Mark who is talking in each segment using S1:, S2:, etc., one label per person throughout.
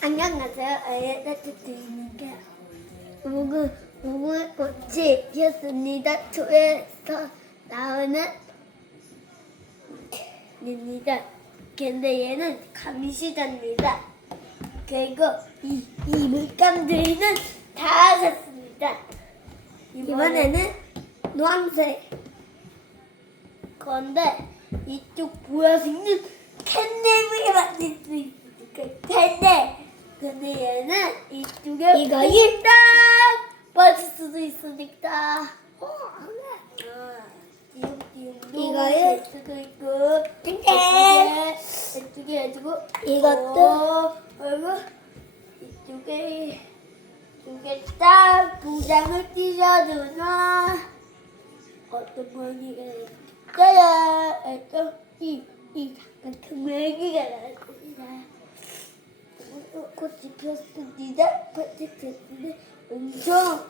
S1: 안녕하세요. 아이에다트입니다 우구 우구 꽃이 피었습니다. 초에서 나오는 입니다. 근데 얘는 감시자입니다. 그리고 이, 이 물감들은 다 샀습니다. 이번에는 노란색. 그런데 이쪽 보라색은 캔넬을 만들 수 있으니까 캔넬. 근데 얘는 이쪽에
S2: 이거
S1: 일단 빠질 수도 있으니까. 어, 안될 수도 있고.
S2: 땡땡.
S1: 이쪽에 해주고
S2: 이것도.
S1: 어, 그리고 이쪽에 이쪽에 딱 도장을 띄워두나 어떤 모양이 될까요? 또 이, 이 잠깐 그 모양이가 나왔습니다. 꽃이 피었습니다. 꽃이 피었습니다. 엄청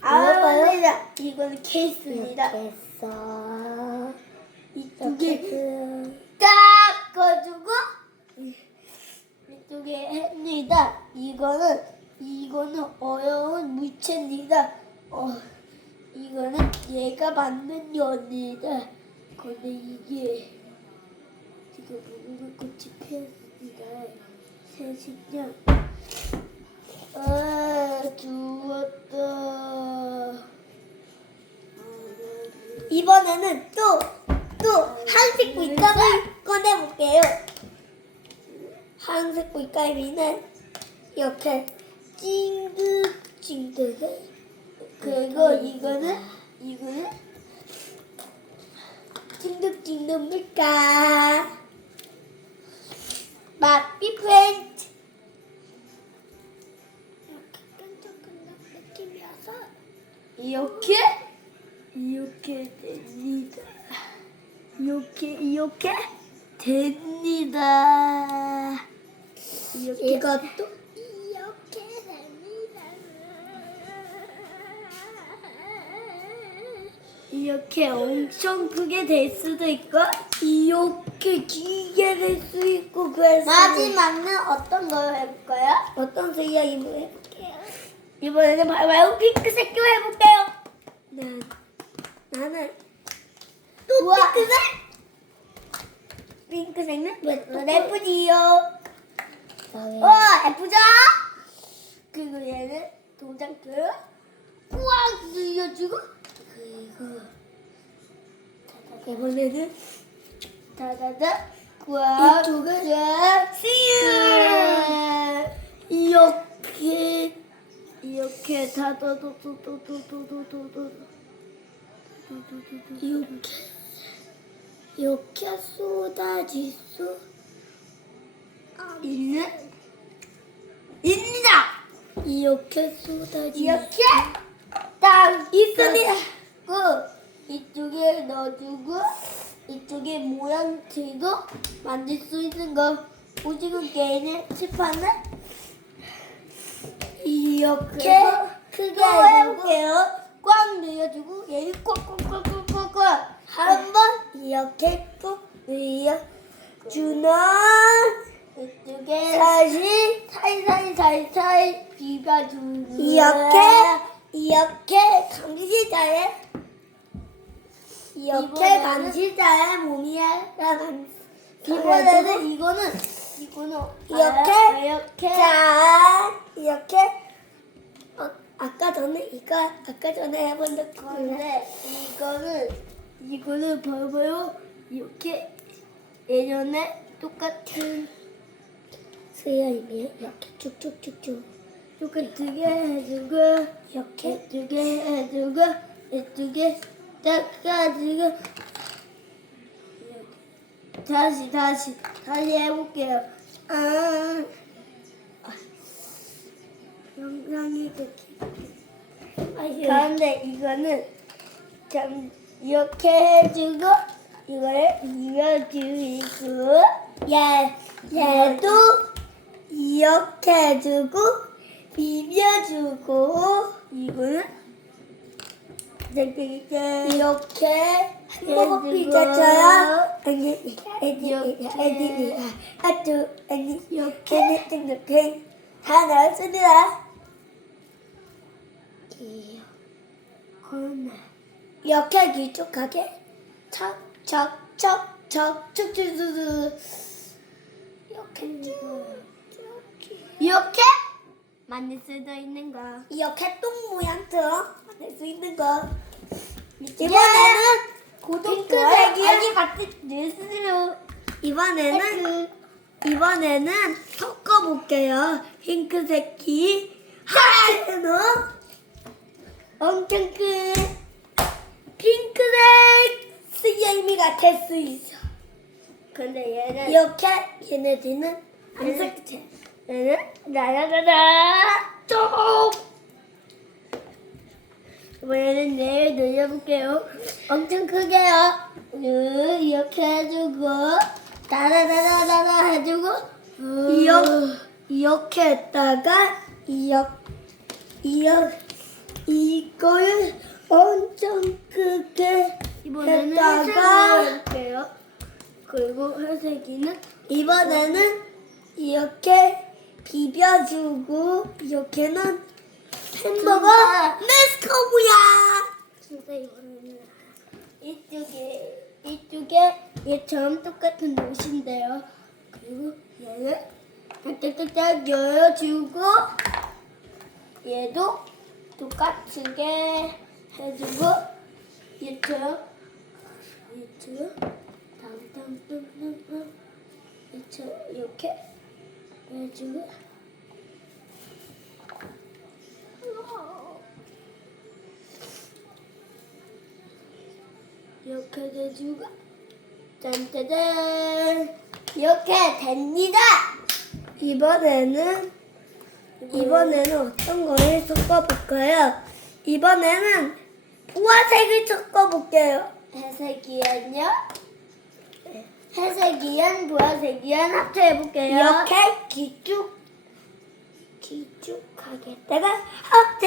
S1: 아름답니다. 이거는 케이스입니다.
S2: 해서
S1: 이쪽에 딱 꺼주고 이쪽에 합니다. 이거는 이거는 어려운 물체입니다. 어 이거는 얘가 만든 연입니다. 근데 이게 지금 무궁화 꽃이 피었습니다. 새신년 아 죽었다. 이번에는 또, 또, 한색 물감을 꺼내볼게요. 한색 물감이는 이렇게 찡득찡득해. 그리고 이거는, 이거는 찡득찡득 물감. 이렇게 엄청 크게 될 수도 있고 이렇게 길게 될 수 있고 그래서 마지막은 어떤 걸 해볼까요? 어떤 색이야 이거 해볼게요. 이번에는 바로 핑크색으로 해볼게요. 네. 나는 또 핑크색? 핑크색은 왜 예쁘지요? 어 예쁘죠? 그리고 얘는 동장표를 꽉 늘려주고 그리고 이번에는 다다다 꽉
S2: 이쪽을
S1: 씌우 이렇게 이렇게 다다도도도도도도도도
S2: 이렇게 이렇게 쏟아질 수
S1: 있는 있니다.
S2: 이렇게 쏟아질
S1: 이렇게 딱 있습니다. 그 이쪽에 넣어주고 이쪽에 모양틀도 만들 수 있는 거. 오징어 게임의 칠판을 이렇게 크게
S2: 또
S1: 해볼게요. 꽉 늘려주고 얘를 꽉꽉꽉꽉꽉꽉 한번 이렇게 꾹 늘려주는 이쪽에 다시 살살 살살 비벼주는
S2: 이렇게 이렇게 감시자의 이렇게 감시자의 몸이야 감
S1: 이번에는 이거는 이거는
S2: 이렇게?
S1: 아, 이렇게
S2: 자 이렇게. 어, 아까 전에 이거 아까 전에 해본 적
S1: 근데 이거는 이거는 봐봐요. 이렇게 예전에 똑같은
S2: 수영이면 이렇게 쭉쭉쭉쭉
S1: 똑같게 해주고
S2: 이렇게
S1: 이쪽에 해주고 이쪽에 닦아주고 다시 다시 다시 해볼게요. 아, 영상이 그렇게.
S2: 아유
S1: 그런데 이거는 참 이렇게 해주고 이거를 이어주고 얘 얘도 이렇게 해주고 비벼주고 이거는 이렇게
S2: 이렇게 햄버거 피자처럼 아니 아니
S1: 이렇게.
S2: 아니 아주 아니
S1: 이렇게.
S2: 이렇게 이렇게 다 나왔습니다. 이렇게 길쭉하게 척척척척 쭉쭉쭉쭉 이렇게 쭉
S1: 이렇게 만들 수도 있는 거.
S2: 이렇게 똥 모양처럼 만들 수 있는 거.
S1: 이번에는 핑크색이야.
S2: 좋아요.
S1: 같이 내주세요.
S2: 이번에는 이번에는 섞어볼게요. 핑크색이 하얘는 엄청 큰 핑크색 슬라임이가 될 수 있어.
S1: 근데 얘는
S2: 이렇게 얘네들은 암색체.
S1: 얘는 나나나나 좀. 이번에는 내일 늘려볼게요. 엄청 크게요. 으, 이렇게 해주고 나나나나나 해주고 으.
S2: 이렇게 이렇게 했다가 이렇게 이렇게 이걸 엄청 크게
S1: 이번에는
S2: 했다가
S1: 해볼게요. 그리고 회색이는
S2: 이번에는 이렇게 비벼주고 이렇게는 햄버거. 메스커브야.
S1: 진짜 이거는 이쪽에 이쪽에 얘처럼 똑같은 옷인데요. 그리고 얘를 딱딱딱딱 열어주고 얘도 똑같게 해주고 얘처럼 땅땅땅땅땅 얘처럼 이렇게 해주고 이렇게 해주고 짠짜잔 이렇게 됩니다.
S2: 이번에는 이번에는 어떤 거를 섞어볼까요? 이번에는 보라색을 섞어볼게요.
S1: 회색이연요. 회색이연, 보라색이연 합쳐해볼게요.
S2: 이렇게 길쭉 길쭉하게다가 하트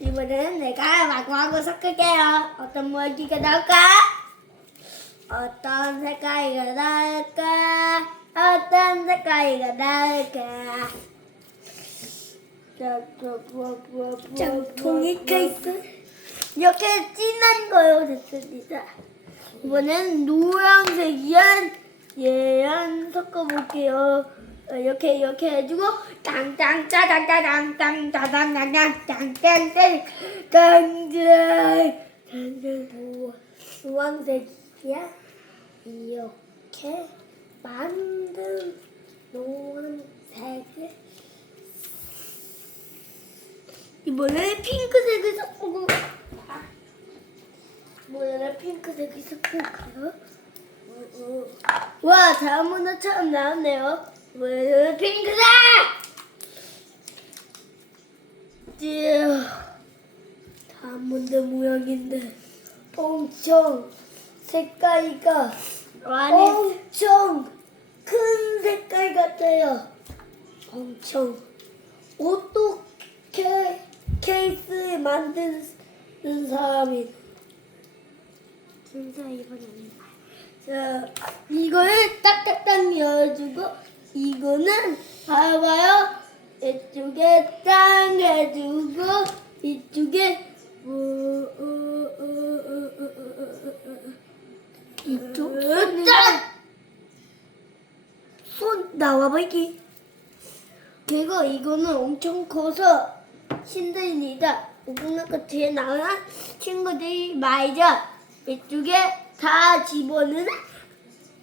S1: 이번에는 내가 마구마구 섞을게요. 어떤 모양이가 나올까? 어떤 색깔이가 나올까? 어떤 색깔이가 나올까?
S2: 짱통이 케이스
S1: 이렇게 진한 거요 됐습니다. 이번엔 노란색이랑 얘랑 섞어볼게요. 어, 이렇게 이렇게 해주고 땅땅짜장짜장땅짜장땅땅 땅땅 땅땅
S2: 노란색이야 이렇게 만든 노란색을
S1: 이번엔 핑크색을 섞고 이번에는 핑크색을 섞을까요? 와 다음번처럼 나왔네요. 이번에는 핑크색! 찌-
S2: 다문드 모양인데 엄청 색깔이가 엄청 큰 색깔 같아요. 엄청 어떻게 케이스를 만드는 사람이
S1: 진짜 이번에는 자 이거를 딱딱딱 열어주고 이거는 봐봐요 이쪽에 땅 해주고 이쪽에 어, 어, 어, 어, 어, 어, 어, 어.
S2: 이쪽
S1: 짠!
S2: 손 나와보기.
S1: 그리고 이거는 엄청 커서 힘듭니다. 오그나가 뒤에 나오는 친구들이 말이죠. 이쪽에 다 집어넣는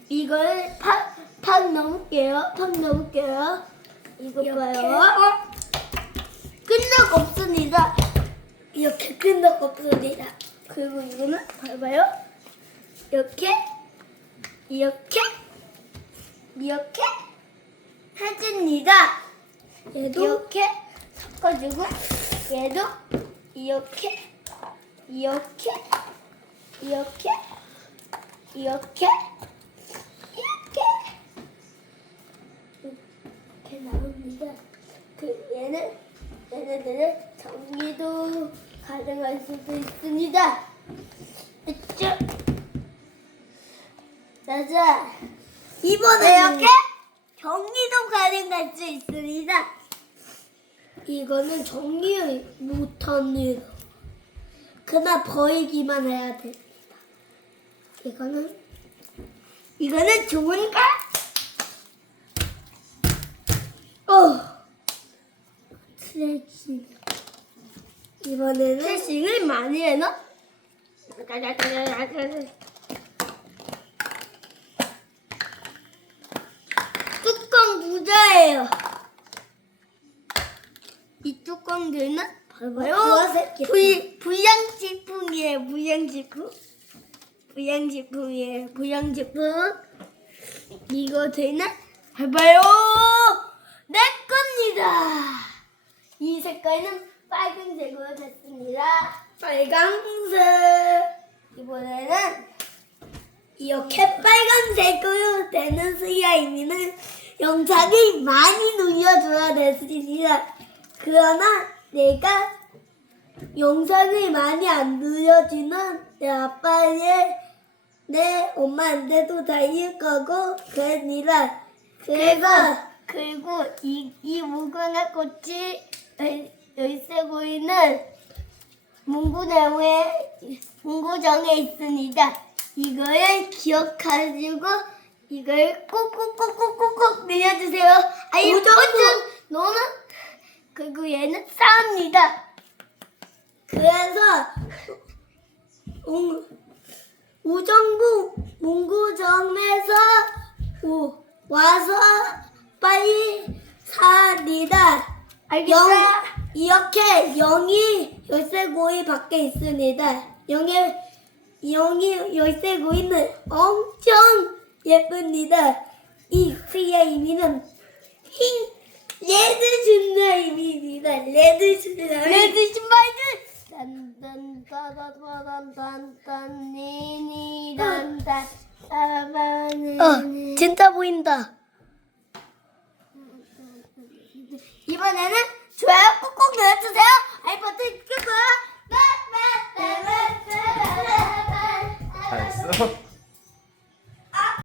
S1: 이걸 팍, 팍 넣을게요. 팍 넣을게요. 이거. 봐요. 끝력 없습니다.
S2: 이렇게 끈적 없습니다.
S1: 그리고 이거는 봐봐요. 이렇게, 이렇게, 이렇게 해줍니다.
S2: 얘도
S1: 이렇게 섞어주고 얘도 이렇게 이렇게 이렇게 이렇게 이렇게 이렇게 나옵니다. 그 얘는 얘네들은 전기도 가능할 수도 있습니다. 으쌰. 자자.
S2: 이번에는
S1: 이렇게 정리도 가능할 수 있습니다.
S2: 이거는 정리 못합니다. 그냥 버리기만 해야 됩니다. 이거는
S1: 이거는 좋은가?
S2: 어 트레킹 이번에는
S1: 트레싱을 많이 해놔? 뚜껑 부자예요. 이 뚜껑들은
S2: 제품.
S1: 불, 불량제품이에요. 불량제품. 불량제품이에요. 불량제품. 이거 되나? 봐봐요. 내 겁니다. 이 색깔은 빨간색으로 됐습니다.
S2: 빨강색
S1: 이번에는
S2: 이렇게 빨간색으로 되는 슬라임이는 영상이 많이 눌려줘야 됐습니다. 그러나 내가 영상이 많이 안 눌려주면 내 아빠의 내 엄마한테도 달릴 거고 그러니라 그래서
S1: 그리고 이, 이 무궁화 꽃이 열- 열쇠 고리는 문구나무에 문구정에 있습니다. 이걸 기억하시고 이걸 꼭꼭꼭꼭꼭꼭 내려주세요. 아이
S2: 우정부.
S1: 꽃은 너는 그리고 얘는 싸웁니다.
S2: 그래서 우- 우정부 문구점에서 오- 와서 빨리 사니다.
S1: 알겠어?
S2: 영, 이렇게 영이 열쇠고리 밖에 있습니다. 영의 영이 열쇠고리는 엄청 예쁩니다. 이 슬라임이는 흰 레드 슬라임입니다. 레드 슬라임.
S1: 레드 신발
S2: 어, 진짜 보인다.
S1: 이번에는 좋아요 꾹꾹 눌러주세요. 아이 버튼 끄고. 잘했어.